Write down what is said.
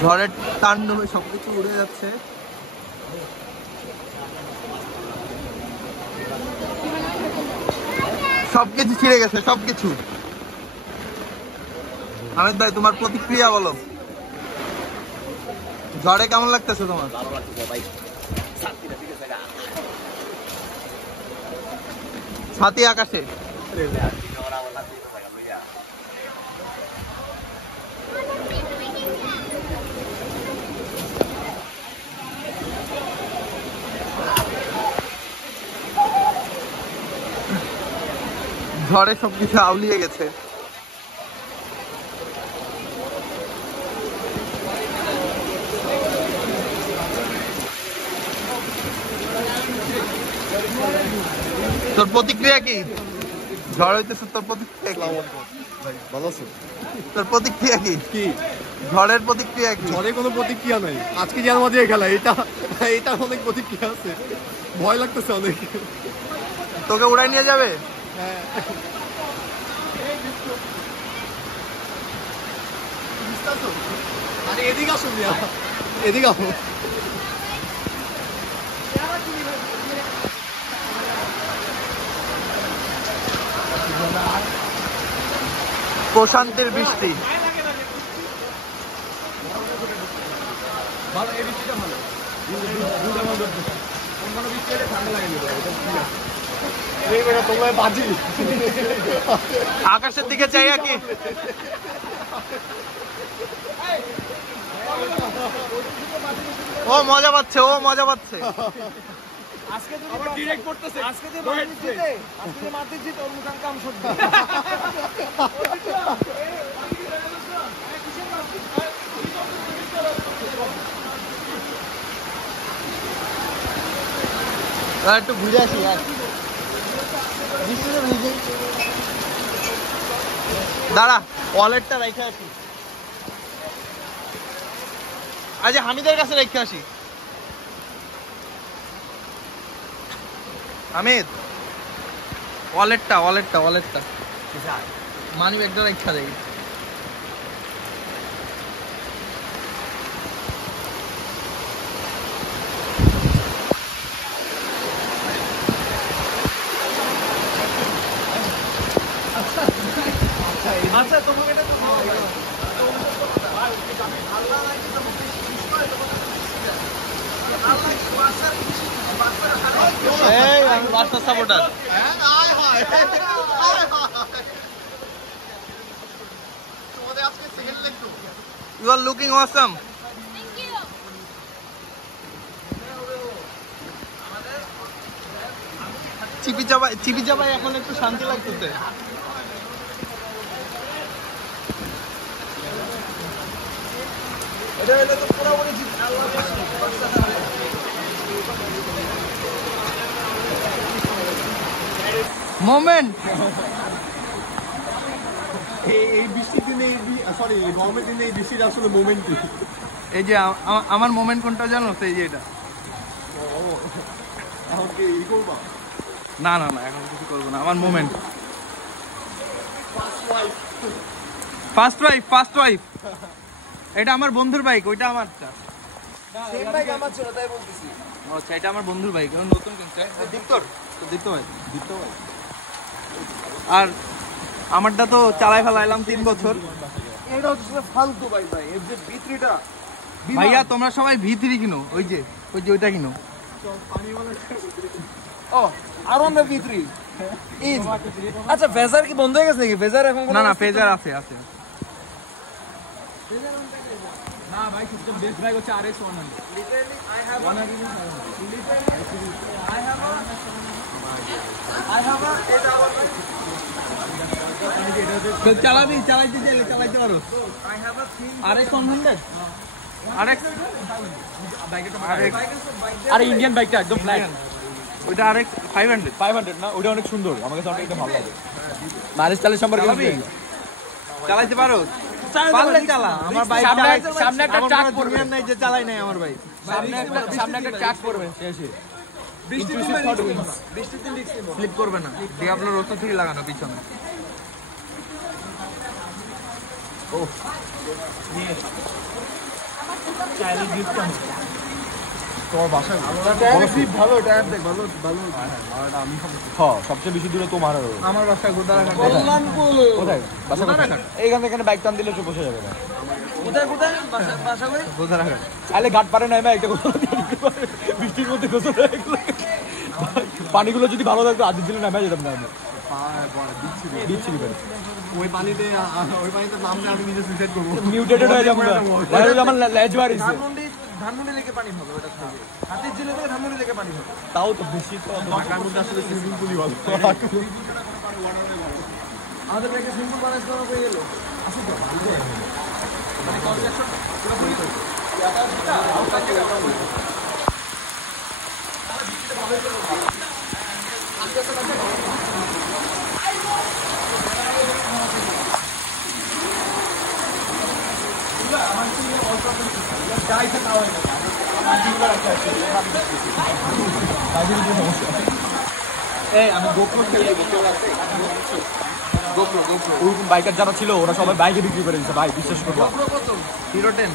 ঝড়ের তাণ্ডবে সবকিছু উড়ে যাচ্ছে। সবকিছু ছিঁড়ে গেছে, সবকিছু। আমিত ভাই, তোমার প্রতিক্রিয়া বলো, ঝড়ে কেমন লাগতেছে তোমার? ছাতি আকাশে। ঝড়ে সবকিছু আউলিয়ে গেছে। তোর প্রতিক্রিয়া কি? ঝড় হইতেছে, তোর প্রতিক্রিয়া কি? ভালো আছো? তোর প্রতিক্রিয়া কি? কি ঝড়ের প্রতিক্রিয়া কি? ঝড়ে কোনো প্রতিক্রিয়া নাই, আজকে জানমা দিয়ে খেলা, এটা অনেক প্রতিক্রিয়া আছে। ভয় লাগতেছে অনেক। তোকে উড়াই নিয়ে যাবে? হ্যাঁ। আরে এদিকে আসুন, এদিকে আসো। প্রশান্তের বৃষ্টি। আকাশের দিকে চাইয়া কি ও মজা পাচ্ছে, ও মজা পাচ্ছে। আজকে আবার ডিরেক্ট করতেছে, আজকে যে মারতে জিতে ওর মুখান কাম সত্যি। একটু ঘুরে আসি আর দাঁড়া, ওয়ালেটটা রেখে আসি। আজ হামিদের কাছে রেখে আসি। হামিদ, ওয়ালেটটা মানি ব্যাগটা রেখে দেই। আচ্ছা তোমাকে এটা এই আমি Barca supporter. You are looking awesome. Thank you. চিপি চাপাই এখন একটু শান্তি লাগতেছে। মোমেন্ট। এই বৃষ্টির দিনে, সরি গরমের দিনে এই বৃষ্টির আসলে মোমেন্ট। এই যে আমার মোমেন্ট কোনটা জানো? এই যে এটা। না না না, এখন কিছু করবো না। আমার মোমেন্ট ফার্স্ট ওয়াইফ। এটা আমার বন্ধুর বাইক, ওইটা আমার। সেম বাইক আমার ছিল তাই বলতেছি। আচ্ছা, এটা আমার বন্ধুর বাইক, নতুন কিনছে। দীপ্ত ভাই। আর আমারটা তো চালাই ফেলাইলাম 3 বছর। এটা হচ্ছে ফালতু বাইক ভাই, এর যে ভিতরিটা। ভাইয়া তোমরা সবাই V3 কিনো, ওই যে ওইটা কিনো। ও আর আমরা ভিতরি। আচ্ছা ফেজার কি বন্ধ হয়ে গেছে নাকি? ফেজার এখন না না, ফেজার আছে। না ভাই, সবচেয়ে বেস্ট বাইক হচ্ছে RX 100। লিটারালি আই হ্যাভ চালাইতে পারো। RX 100 আরে ইন্ডিয়ান বাইকটা একদম ব্ল্যাক। ওইটা RX 500 না, ওটা অনেক সুন্দর, আমার কাছে অনেক ভালো লাগে। মাইলেজ চালের সম্পর্কে চালাইতে পারো? পারলে চালা। আমার বাইক সামনে একটা ট্রাক পড়বে নাই যে চালাই নাই আমার বাইক। সামনে একটা ট্রাক পড়বে শেষে। বৃষ্টির দিন স্লিপ করবে না। ডিআবলো রোস্টার থেকে লাগানো পিছনে। তোমার বাসায় ভালো টায়ার দেখ ভালো ভালো সবচেয়ে বেশি দূরে তোমার আমার বাসা গোদারাঘাট কোথায় এইখানে এখানে বাইক টান দিলে বসে যাবে না কোথায় কোথায় বাসা করে গোদারাঘাট তাহলে ঘাট পারে নাই একটা গোসল বৃষ্টির মধ্যে গোসল হয়ে গেল পানিগুলো যদি ভালো থাকতো আদি দিলে নামে যেতাম না আমি দিচ্ছি ওই পানিতে নামলে আমি নিজে সুইসাইড করবো। মিউটেটেড হয়ে যাবো না আমার লেজ বাড়িছে ধানমন্ডি লেকে পানি হবে ওটা থেকে হাতির ঝিলে থেকে ধানমন্ডি লেকে পানি হবে তাও তো বেশি তো ঢাকার মধ্যে আসলে সুইমিং পুলই ভালো। আমাদের লেকে সিম্পল বানাইতে হয়ে গেল আসি তো মানে কনস্ট্রাকশন পুরোপুরি আমি গোপ্রো খেলে ওরকম বাইকার যারা ছিল ওরা সবাই বাইকে বিক্রি করে দিচ্ছে ভাই বিশ্বাস করবো কত 010